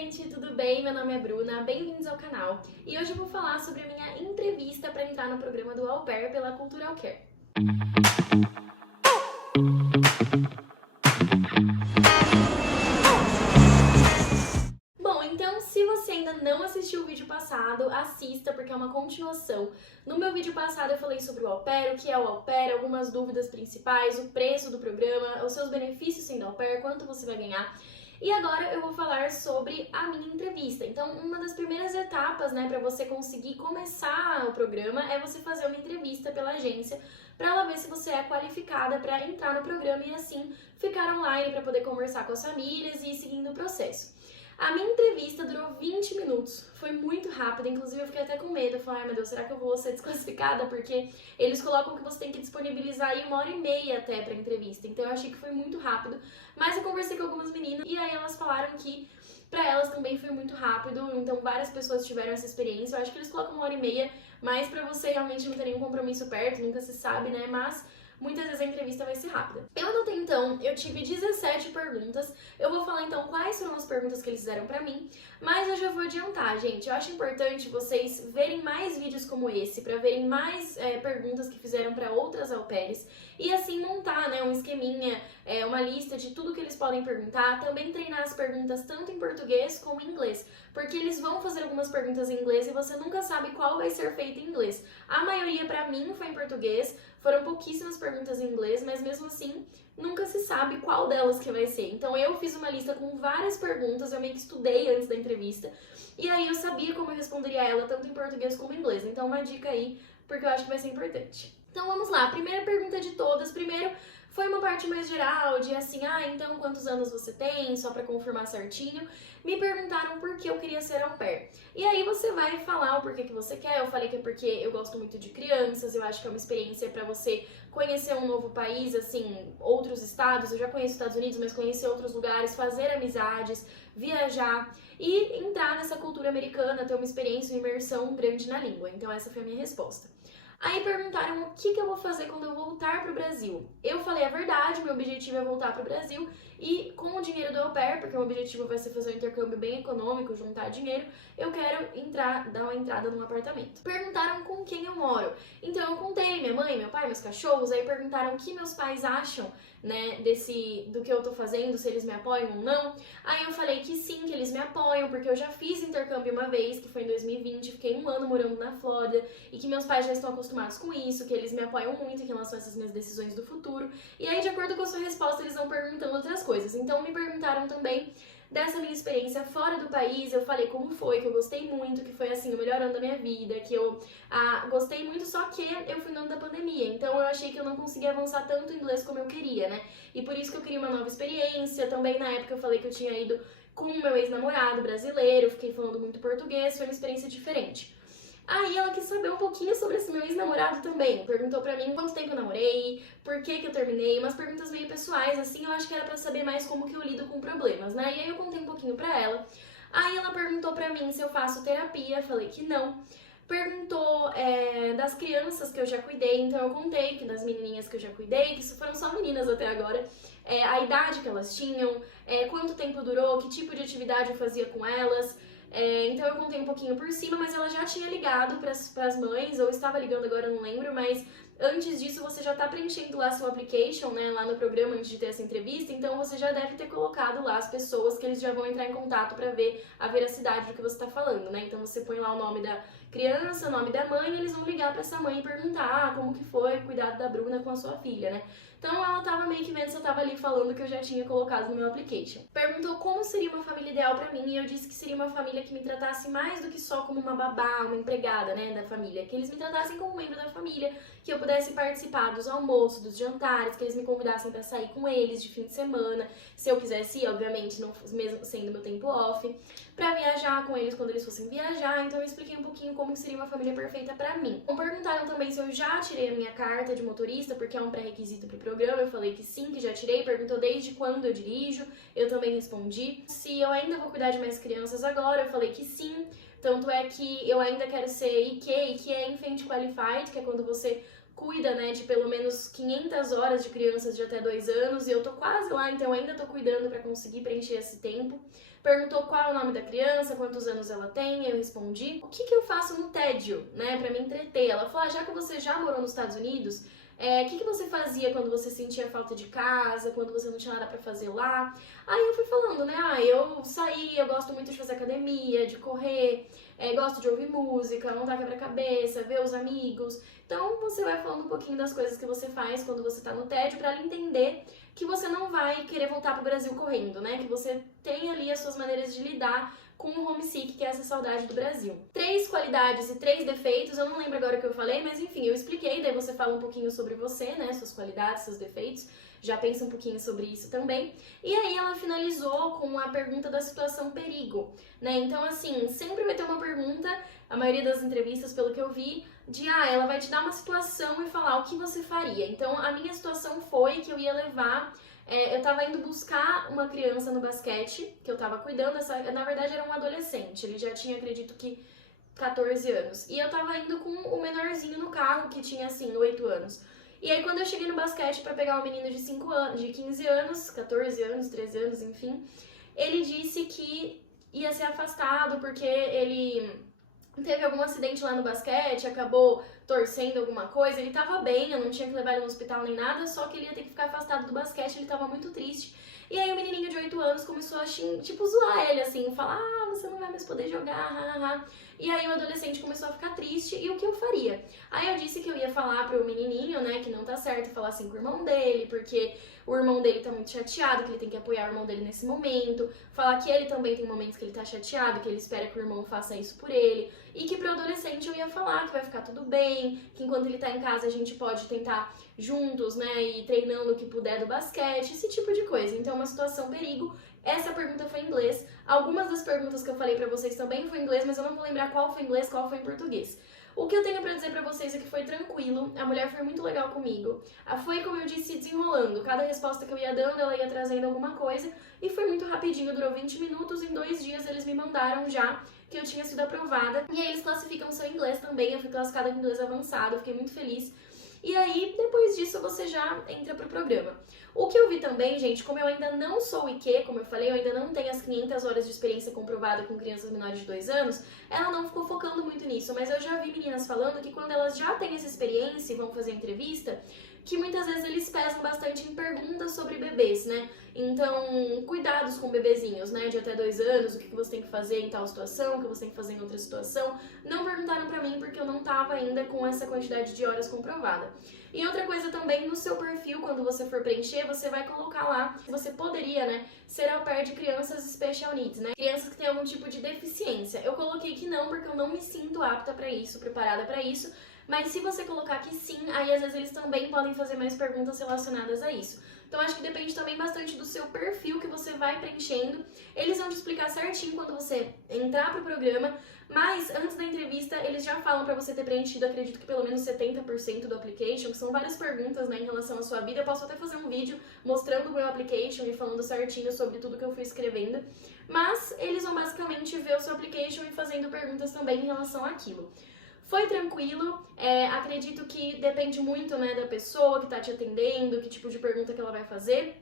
gente, tudo bem? Meu nome é Bruna, bem-vindos ao canal. E hoje eu vou falar sobre a minha entrevista para entrar no programa do Au Pair pela Cultural Care. Bom, então se você ainda não assistiu o vídeo passado, assista porque é uma continuação. No meu vídeo passado eu falei sobre o Au Pair, o que é o Au Pair, algumas dúvidas principais, o preço do programa, os seus benefícios sendo Au Pair, quanto você vai ganhar. E agora eu vou falar sobre a minha entrevista. Então, uma das primeiras etapas, para você conseguir começar o programa é você fazer uma entrevista pela agência para ela ver se você é qualificada para entrar no programa e assim ficar online para poder conversar com as famílias e ir seguindo o processo. A minha entrevista durou 20 minutos, foi muito rápida, inclusive eu fiquei até com medo, eu falei, ai meu Deus, será que eu vou ser desclassificada? Porque eles colocam que você tem que disponibilizar aí 1h30 até pra entrevista, então eu achei que foi muito rápido, mas eu conversei com algumas meninas e aí elas falaram que pra elas também foi muito rápido, então várias pessoas tiveram essa experiência, eu acho que eles colocam 1h30, mas pra você realmente não ter nenhum compromisso perto, nunca se sabe, né, mas muitas vezes a entrevista vai ser rápida. Eu anotei então, eu tive 17 perguntas, eu vou falar então quais foram as perguntas que eles fizeram pra mim, mas eu já vou adiantar, gente, eu acho importante vocês verem mais vídeos como esse, pra verem mais perguntas que fizeram pra outras au pairs, e assim montar, um esqueminha, uma lista de tudo que eles podem perguntar, também treinar as perguntas tanto em português como em inglês, porque eles vão fazer algumas perguntas em inglês e você nunca sabe qual vai ser feita em inglês. A maioria pra mim foi em português, foram pouquíssimas perguntas em inglês, mas mesmo assim, nunca se sabe qual delas que vai ser. Então eu fiz uma lista com várias perguntas, eu meio que estudei antes da entrevista, e aí eu sabia como eu responderia ela, tanto em português como em inglês. Então uma dica aí, porque eu acho que vai ser importante. Então vamos lá, a primeira pergunta de todas, primeiro foi uma parte mais geral, de assim, então quantos anos você tem, só pra confirmar certinho. Me perguntaram por que eu queria ser au pair. E aí você vai falar o porquê que você quer, eu falei que é porque eu gosto muito de crianças, eu acho que é uma experiência pra você conhecer um novo país, assim, outros estados, eu já conheço os Estados Unidos, mas conhecer outros lugares, fazer amizades, viajar e entrar nessa cultura americana, ter uma experiência, uma imersão grande na língua. Então essa foi a minha resposta. Aí perguntaram o que eu vou fazer quando eu voltar pro Brasil. Eu falei a verdade, meu objetivo é voltar pro Brasil e com o dinheiro do au pair, porque o objetivo vai ser fazer um intercâmbio bem econômico, juntar dinheiro, eu quero dar uma entrada num apartamento. Perguntaram com quem eu moro. Então eu contei minha mãe, meu pai, meus cachorros, aí perguntaram o que meus pais acham, do que eu tô fazendo, se eles me apoiam ou não. Aí eu falei que sim, que eles me apoiam, porque eu já fiz intercâmbio uma vez, que foi em 2020, fiquei 1 ano morando na Flórida, e que meus pais já estão acostumados com isso, que eles me apoiam muito em relação a essas minhas decisões do futuro. E aí, de acordo com a sua resposta, eles vão perguntando outras coisas. Então me perguntaram também dessa minha experiência fora do país, eu falei como foi, que eu gostei muito, que foi assim, o melhor ano da minha vida, que eu gostei muito, só que eu fui no ano da pandemia, então eu achei que eu não conseguia avançar tanto em inglês como eu queria, E por isso que eu queria uma nova experiência, também na época eu falei que eu tinha ido com o meu ex-namorado brasileiro, fiquei falando muito português, foi uma experiência diferente. Aí ela quis saber um pouquinho sobre esse meu ex-namorado também. Perguntou pra mim quanto tempo eu namorei, por que eu terminei, umas perguntas meio pessoais, assim, eu acho que era pra saber mais como que eu lido com problemas, E aí eu contei um pouquinho pra ela. Aí ela perguntou pra mim se eu faço terapia, falei que não. Perguntou das crianças que eu já cuidei, então eu contei que das menininhas que eu já cuidei, que isso foram só meninas até agora, a idade que elas tinham, quanto tempo durou, que tipo de atividade eu fazia com elas. Então eu contei um pouquinho por cima, mas ela já tinha ligado pras mães, ou estava ligando agora, eu não lembro, mas antes disso você já tá preenchendo lá seu application, lá no programa antes de ter essa entrevista, então você já deve ter colocado lá as pessoas que eles já vão entrar em contato pra ver a veracidade do que você tá falando, Então você põe lá o nome da criança, o nome da mãe, e eles vão ligar pra essa mãe e perguntar como que foi o cuidado da Bruna com a sua filha, Então ela tava meio que vendo se eu tava ali falando que eu já tinha colocado no meu application. Perguntou como seria uma família ideal pra mim e eu disse que seria uma família que me tratasse mais do que só como uma babá, uma empregada, da família. Que eles me tratassem como membro da família, que eu pudesse participar dos almoços, dos jantares, que eles me convidassem pra sair com eles de fim de semana, se eu quisesse ir, obviamente, não mesmo sendo meu tempo off, pra viajar com eles quando eles fossem viajar. Então eu expliquei um pouquinho como seria uma família perfeita pra mim. Perguntaram também se eu já tirei a minha carta de motorista, porque é um pré-requisito pro programa, eu falei que sim, que já tirei, perguntou desde quando eu dirijo, eu também respondi. Se eu ainda vou cuidar de mais crianças agora, eu falei que sim, tanto é que eu ainda quero ser IQ, que é Infant Qualified, que é quando você cuida, de pelo menos 500 horas de crianças de até 2 anos, e eu tô quase lá, então eu ainda tô cuidando pra conseguir preencher esse tempo. perguntou qual é o nome da criança, quantos anos ela tem, eu respondi. O que eu faço no tédio, né, pra me entreter? Ela falou, já que você já morou nos Estados Unidos, o que você fazia quando você sentia falta de casa, quando você não tinha nada pra fazer lá? Aí eu fui falando, né, eu saí, eu gosto muito de fazer academia, de correr, gosto de ouvir música, montar quebra-cabeça, ver os amigos. Então você vai falando um pouquinho das coisas que você faz quando você tá no tédio pra ela entender que você não vai querer voltar pro Brasil correndo, né? Que você tem ali as suas maneiras de lidar com o homesick, que é essa saudade do Brasil. 3 qualidades e 3 defeitos, eu não lembro agora o que eu falei, mas enfim, eu expliquei, daí você fala um pouquinho sobre você, né, suas qualidades, seus defeitos, já pensa um pouquinho sobre isso também. E aí ela finalizou com a pergunta da situação perigo, né, então assim, sempre vai ter uma pergunta, a maioria das entrevistas, pelo que eu vi, de ela vai te dar uma situação e falar o que você faria. Então a minha situação foi que eu ia levar... eu tava indo buscar uma criança no basquete, que eu tava cuidando, na verdade era um adolescente, ele já tinha, acredito que, 14 anos. E eu tava indo com o menorzinho no carro, que tinha, assim, 8 anos. E aí, quando eu cheguei no basquete pra pegar um menino de 5 anos, de 15 anos, 14 anos, 13 anos, enfim, ele disse que ia ser afastado porque ele teve algum acidente lá no basquete, acabou torcendo alguma coisa, ele tava bem, eu não tinha que levar ele no hospital nem nada, só que ele ia ter que ficar afastado do basquete, ele tava muito triste. E aí o menininho de 8 anos começou a, zoar ele, assim, falar, você não vai mais poder jogar, hahaha. E aí o adolescente começou a ficar triste, e o que eu faria? Aí eu disse que eu ia falar pro menininho, né, que não tá certo falar assim com o irmão dele, porque o irmão dele tá muito chateado, que ele tem que apoiar o irmão dele nesse momento, falar que ele também tem momentos que ele tá chateado, que ele espera que o irmão faça isso por ele, e que pro adolescente eu ia falar que vai ficar tudo bem, que enquanto ele tá em casa a gente pode tentar juntos, né, e treinando o que puder do basquete, esse tipo de coisa. Então, uma situação perigo. Essa pergunta foi em inglês. Algumas das perguntas que eu falei pra vocês também foi em inglês, mas eu não vou lembrar qual foi em inglês, qual foi em português. O que eu tenho pra dizer pra vocês é que foi tranquilo, a mulher foi muito legal comigo. Foi, como eu disse, desenrolando. Cada resposta que eu ia dando, ela ia trazendo alguma coisa, e foi muito rapidinho, durou 20 minutos, em 2 dias eles me mandaram já que eu tinha sido aprovada. E aí eles classificam o seu inglês também, eu fui classificada com inglês avançado, fiquei muito feliz. E aí, depois disso, você já entra pro programa. O que eu vi também, gente, como eu ainda não sou IQ, como eu falei, eu ainda não tenho as 500 horas de experiência comprovada com crianças menores de 2 anos, ela não ficou focando muito nisso, mas eu já vi meninas falando que quando elas já têm essa experiência e vão fazer entrevista, que muitas vezes eles pesam bastante em perguntas sobre bebês, né? Então, cuidados com bebezinhos, né? De até 2 anos, o que você tem que fazer em tal situação, o que você tem que fazer em outra situação. Não perguntaram pra mim porque eu não tava ainda com essa quantidade de horas comprovada. E outra coisa também, no seu perfil, quando você for preencher, você vai colocar lá que você poderia, né, ser au pair de crianças special needs, né? Crianças que têm algum tipo de deficiência. Eu coloquei que não, porque eu não me sinto apta pra isso, preparada pra isso. Mas se você colocar que sim, aí às vezes eles também podem fazer mais perguntas relacionadas a isso. Então acho que depende também bastante do seu perfil que você vai preenchendo. Eles vão te explicar certinho quando você entrar pro programa, mas antes da entrevista eles já falam pra você ter preenchido, acredito que pelo menos 70% do application, que são várias perguntas, né, em relação à sua vida. Eu posso até fazer um vídeo mostrando o meu application e falando certinho sobre tudo que eu fui escrevendo. Mas eles vão basicamente ver o seu application e fazendo perguntas também em relação àquilo. Foi tranquilo, acredito que depende muito, né, da pessoa que tá te atendendo, que tipo de pergunta que ela vai fazer.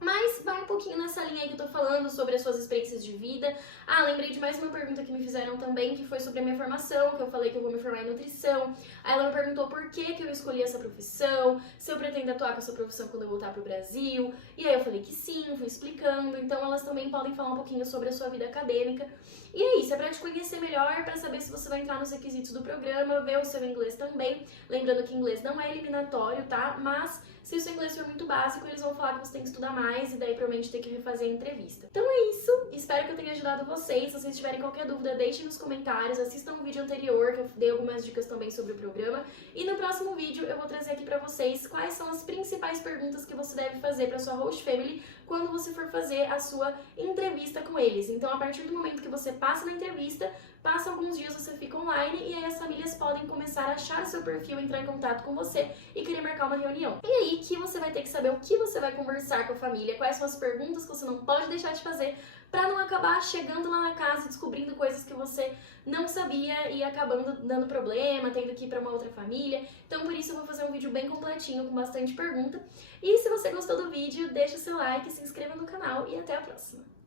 Mas vai um pouquinho nessa linha aí que eu tô falando sobre as suas experiências de vida. Lembrei de mais uma pergunta que me fizeram também, que foi sobre a minha formação, que eu falei que eu vou me formar em nutrição. Aí ela me perguntou por que eu escolhi essa profissão, se eu pretendo atuar com essa profissão quando eu voltar pro Brasil. E aí eu falei que sim, fui explicando. Então elas também podem falar um pouquinho sobre a sua vida acadêmica. E é isso, é pra te conhecer melhor, pra saber se você vai entrar nos requisitos do programa, ver o seu inglês também. Lembrando que inglês não é eliminatório, tá? Mas se o seu inglês for muito básico, eles vão falar que você tem que estudar mais e daí provavelmente ter que refazer a entrevista. Então é isso, espero que eu tenha ajudado vocês. Se vocês tiverem qualquer dúvida, deixem nos comentários, assistam o vídeo anterior, que eu dei algumas dicas também sobre o programa. E no próximo vídeo eu vou trazer aqui pra vocês quais são as principais perguntas que você deve fazer pra sua host family quando você for fazer a sua entrevista com eles. Então, a partir do momento que você passa na entrevista, passa alguns dias, você fica online e aí as famílias podem começar a achar o seu perfil, entrar em contato com você e querer marcar uma reunião. E aí que você vai ter que saber o que você vai conversar com a família, quais são as perguntas que você não pode deixar de fazer para não acabar chegando lá na casa e descobrindo coisas que você não sabia e acabando dando problema, tendo que ir para uma outra família. Então por isso eu vou fazer um vídeo bem completinho, com bastante pergunta. E se você gostou do vídeo, deixa o seu like, se inscreva no canal e até a próxima!